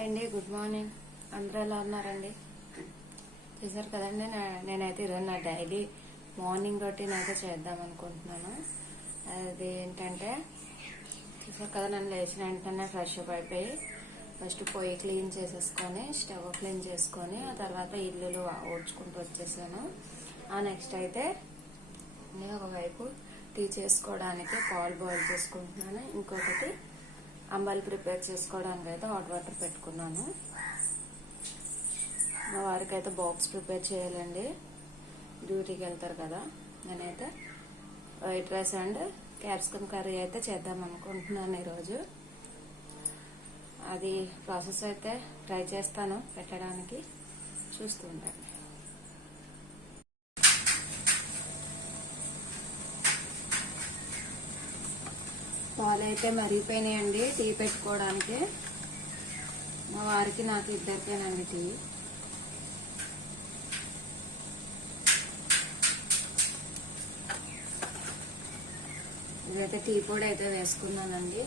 Hi అండి, good morning. అందరూ ఎలా ఉన్నారండి? చూసారు కదండి, నేనైతే ఈరోజు నా డైలీ మార్నింగ్ రొటీన్ అయితే చేద్దాం అనుకుంటున్నాను. అది ఏంటంటే, చూసారు కదా, నన్ను లేచిన వెంటనే ఫ్రెష్ అప్ అయిపోయి ఫస్ట్ పొయ్యి క్లీన్ చేసేసుకొని స్టవ్ క్లీన్ చేసుకొని ఆ తర్వాత ఇల్లులు ఊడ్చుకుంటూ వచ్చేసాను. ఆ నెక్స్ట్ అయితే నేను ఒకవైపు టీ చేసుకోవడానికి పాలు బాయిల్ చేసుకుంటున్నాను, ఇంకొకటి అంబలి ప్రిపేర్ చేసుకోవడానికి అయితే హాట్ వాటర్ పెట్టుకున్నాను. మా వారికి అయితే బాక్స్ ప్రిపేర్ చేయాలండి, డ్యూటీకి వెళ్తారు కదా. నేనైతే white rice and capsicum curry అయితే చేద్దాం అనుకుంటున్నాను ఈరోజు. అది ప్రాసెస్ అయితే ట్రై చేస్తాను పెట్టడానికి, చూస్తూ ఉండండి. పాలు అయితే మరిగిపోయినాయండి టీ పెట్టుకోవడానికి. మా వారికి నాకు ఇద్దరికేనండి టీ. ఇదైతే టీ పొడి అయితే వేసుకున్నానండి.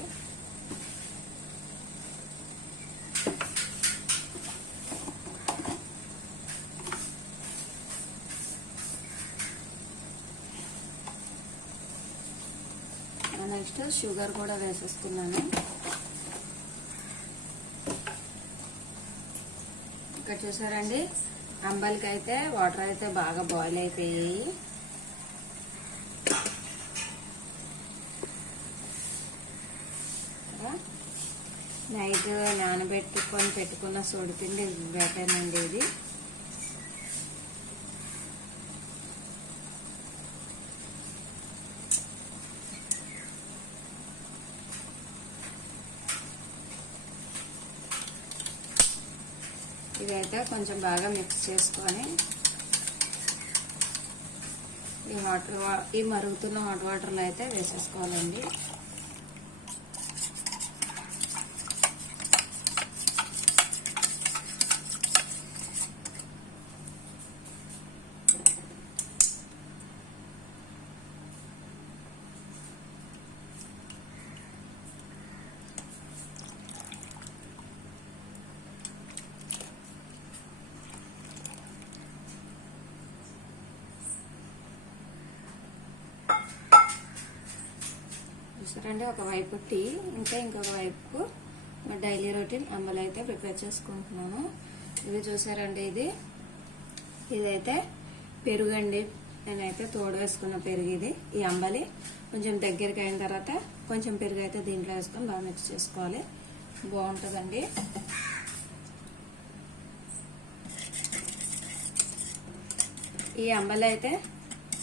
నెక్స్ట్ షుగర్ కూడా వేసేసుకున్నాను. ఇక్కడ చూసారండి, అంబలికి అయితే వాటర్ అయితే బాగా బాయిల్ అయిపోయాయి. నైట్ నానబెట్టుకొని పెట్టుకున్న సొడిపిండి పెట్టానండి. ఇది ఇదైతే కొంచెం బాగా మిక్స్ చేసుకొని ఈ మరుగుతున్న హాట్ వాటర్లో అయితే వేసేసుకోవాలండి. చూసారండి, ఒకవైపు టీ, ఇంకా ఇంకొక వైపు డైలీ రొటీన్ అంబలి అయితే ప్రిపేర్ చేసుకుంటున్నాను. ఇది చూసారండి, ఇదైతే పెరుగు అండి. నేనైతే తోడు వేసుకున్న పెరుగు ఇది. ఈ అంబలి కొంచెం దగ్గరికి అయిన తర్వాత కొంచెం పెరుగు అయితే దీంట్లో వేసుకొని బాగా మిక్స్ చేసుకోవాలి, బాగుంటుందండి. ఈ అంబలి అయితే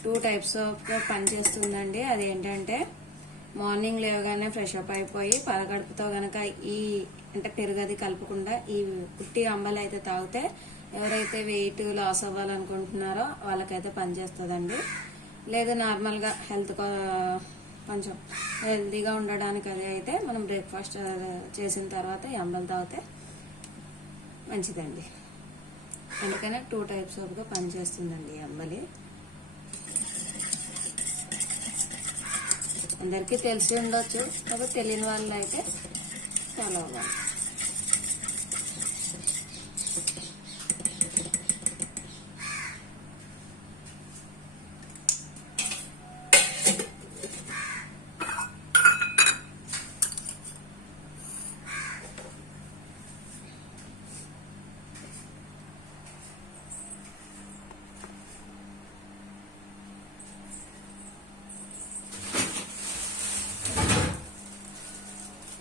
2 టైప్స్ ఆఫ్ పనిచేస్తుందండి. అదేంటంటే, మార్నింగ్ లేవగానే ఫ్రెష్ అప్ అయిపోయి పరగడుపుతో గనక అంటే పెరుగది కలుపుకుండా ఈ ఉట్టి అంబలి అయితే తాగితే ఎవరైతే వెయిట్ లాస్ అవ్వాలనుకుంటున్నారో వాళ్ళకైతే పనిచేస్తుందండి. లేదు నార్మల్గా కొంచెం హెల్తీగా ఉండడానికి అది అయితే మనం బ్రేక్ఫాస్ట్ చేసిన తర్వాత ఈ అంబలి తాగితే మంచిదండి. అందుకనే 2 టైప్స్ ఆఫ్గా పనిచేస్తుందండి ఈ అంబలి. అందరికీ తెలిసి ఉండొచ్చు, కాబట్టి తెలియని వాళ్ళు అయితే ఫాలో అవ్వాలి.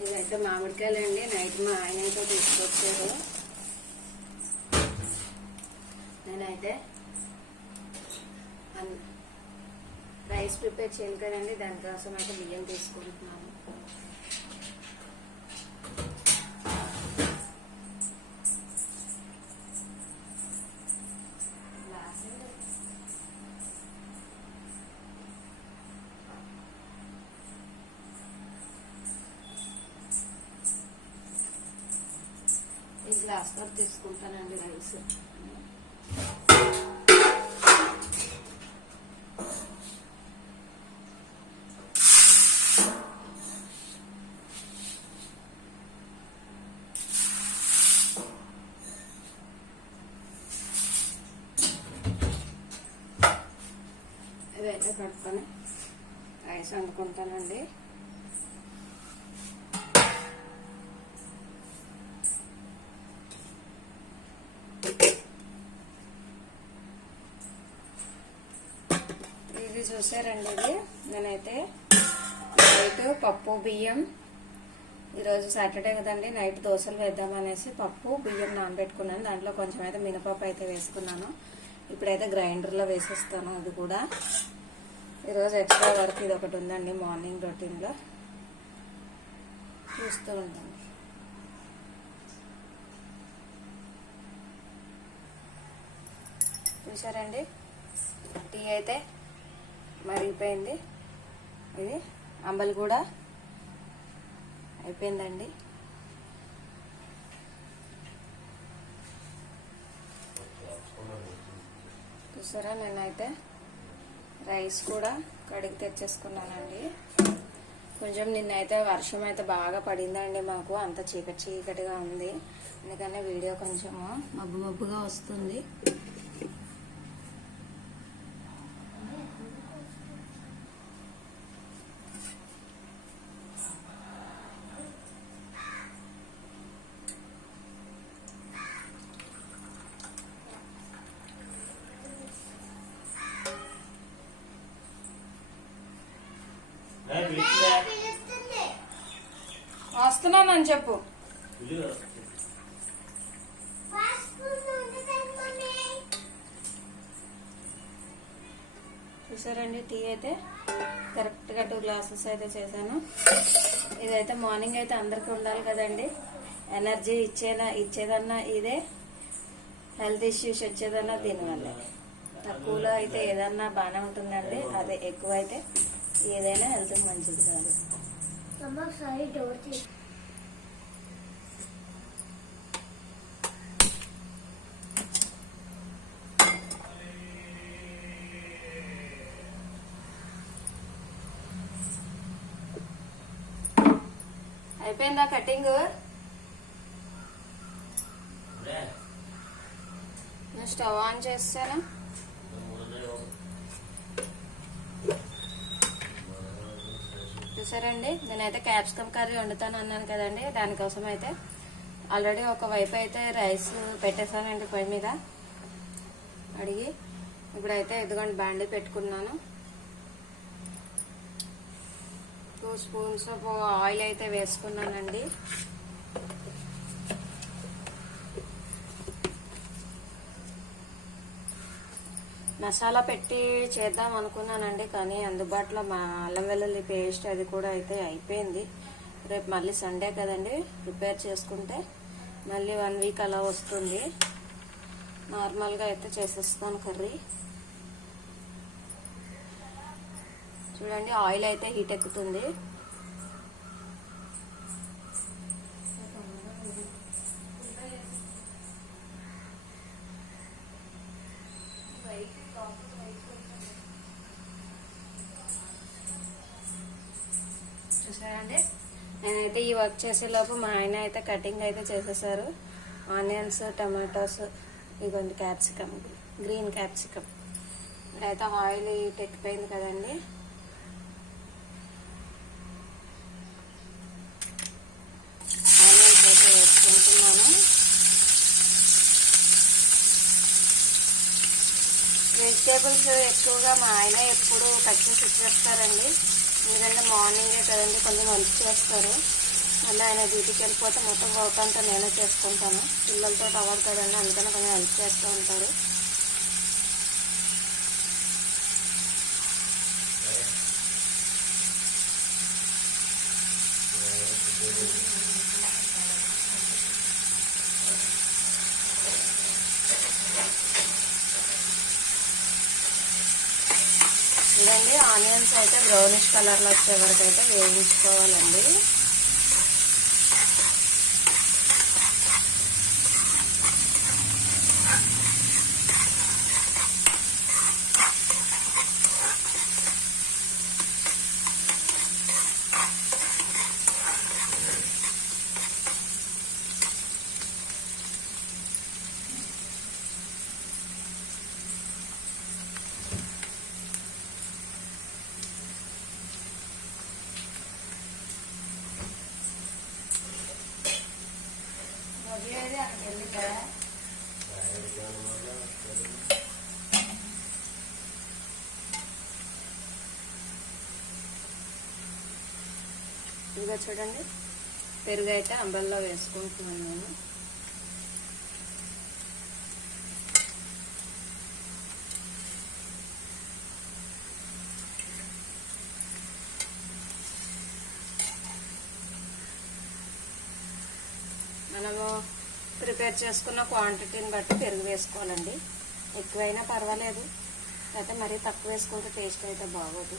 ఇదైతే మామిడికాయలు అండి, నైట్ మా ఆయన అయితే తీసుకొచ్చారు. నేనైతే రైస్ ప్రిపేర్ చేయాలి కదండి, దానికోసం అయితే బియ్యం తీసుకుంటున్నాను. ఈ గ్లాస్ తో తీసుకుంటానండి రైస్. ఇదైతే కడుక్కొని రైస్ వండుకుంటానండి. ఇది చూసారండి, ఇది నేనైతే నైట్ పప్పు బియ్యం, ఈరోజు సాటర్డే కదండి, నైట్ దోశలు వేద్దామనేసి పప్పు బియ్యం నానబెట్టుకున్నాను. దాంట్లో కొంచెం అయితే మినపప్పు అయితే వేసుకున్నాను. ఇప్పుడైతే గ్రైండర్లో వేసేస్తాను. అది కూడా ఈరోజు ఎక్స్ట్రా వర్క్ ఇది ఒకటి ఉందండి మార్నింగ్ రొటీన్లో, చూస్తూ ఉంటాను. చూసారండి, టీ అయితే మరిగిపోయింది. ఇది అంబలి కూడా అయిపోయిందండి. చూసారా, నేనైతే రైస్ కూడా కడిగి తెచ్చేసుకున్నానండి. కొంచెం నిన్నైతే వర్షం అయితే బాగా పడిందండి మాకు, అంత చీకటి చీకటిగా ఉంది. అందుకనే వీడియో కొంచెము మబ్బు మబ్బుగా వస్తుంది. వస్తున్నానని చెప్పు. చూసారండి, టీ అయితే కరెక్ట్గా 2 గ్లాసెస్ అయితే చేశాను. ఇదైతే మార్నింగ్ అయితే అందరికీ ఉండాలి కదండి. ఎనర్జీ ఇచ్చేదన్నా ఇదే, హెల్త్ ఇష్యూస్ వచ్చేదన్నా దీనివల్లే. తక్కువలో అయితే ఏదన్నా బాగానే ఉంటుందండి, అదే ఎక్కువ అయితే ఏదైనా హెల్త్కి మంచిది కాదు. అయిపోయిందా కటింగ్? స్టవ్ ఆన్ చేస్తాను. చూసారండి, నేనైతే క్యాప్సికమ్ కర్రీ వండుతాను అన్నాను కదండి. దానికోసం అయితే ఆల్రెడీ ఒక వైపు అయితే రైస్ పెట్టేసానండి పొయ్యి మీద అడిగి. ఇప్పుడైతే ఇదిగోండి బాండీ పెట్టుకున్నాను. 2 స్పూన్స్ ఆయిల్ అయితే వేసుకున్నానండి. మసాలా పెట్టి చేద్దాం అనుకున్నానండి, కానీ అందుబాటులో మా అల్లం వెల్లుల్లి పేస్ట్ అది కూడా అయితే అయిపోయింది. రేపు మళ్ళీ సండే కదండి, ప్రిపేర్ చేసుకుంటే మళ్ళీ 1 వీక్ అలా వస్తుంది. నార్మల్గా అయితే చేసేస్తాను కర్రీ. చూడండి, ఆయిల్ అయితే హీట్ ఎక్కుతుంది. చూసారండి, నేనైతే ఈ వర్క్ చేసేలోపు మా ఆయన అయితే కటింగ్ అయితే చేసేసారు. ఆనియన్స్, టమాటోస్, ఇదిగోండి క్యాప్సికమ్, గ్రీన్ క్యాప్సికమ్. ఇప్పుడైతే ఆయిల్ హీట్ ఎక్కిపోయింది కదండి. ఆనియన్స్ అయితే వేసుకుంటున్నాను. వెజిటేబుల్స్ ఎక్కువగా మా ఆయన ఎప్పుడు కట్ చేసి ఇచ్చేస్తారండి. ఎందుకంటే మార్నింగే కదండి కొంచెం హెల్ప్ చేస్తారు. మళ్ళీ ఆయన డ్యూటీకి వెళ్ళిపోతే మొత్తం వర్క్ అంతా నేనే చేసుకుంటాను. పిల్లలతో అవ్వదు కదండి, అందుకని కొంచెం హెల్ప్ చేస్తూ ఉంటారు. చూడండి, ఆనియన్స్ అయితే బ్రౌనిష్ కలర్లో వచ్చే వరకు అయితే వేయించుకోవాలండి. ఇదిగో చూడండి, పెరుగు అయితే అంబల్లో వేసుకుంటున్నాను నేను. మనము ప్రిపేర్ చేసుకున్న క్వాంటిటీని బట్టి పెరుగు వేసుకోవాలండి. ఎక్కువైనా పర్వాలేదు, అయితే మరీ తక్కువ వేసుకుంటే టేస్ట్ అయితే బాగోదు.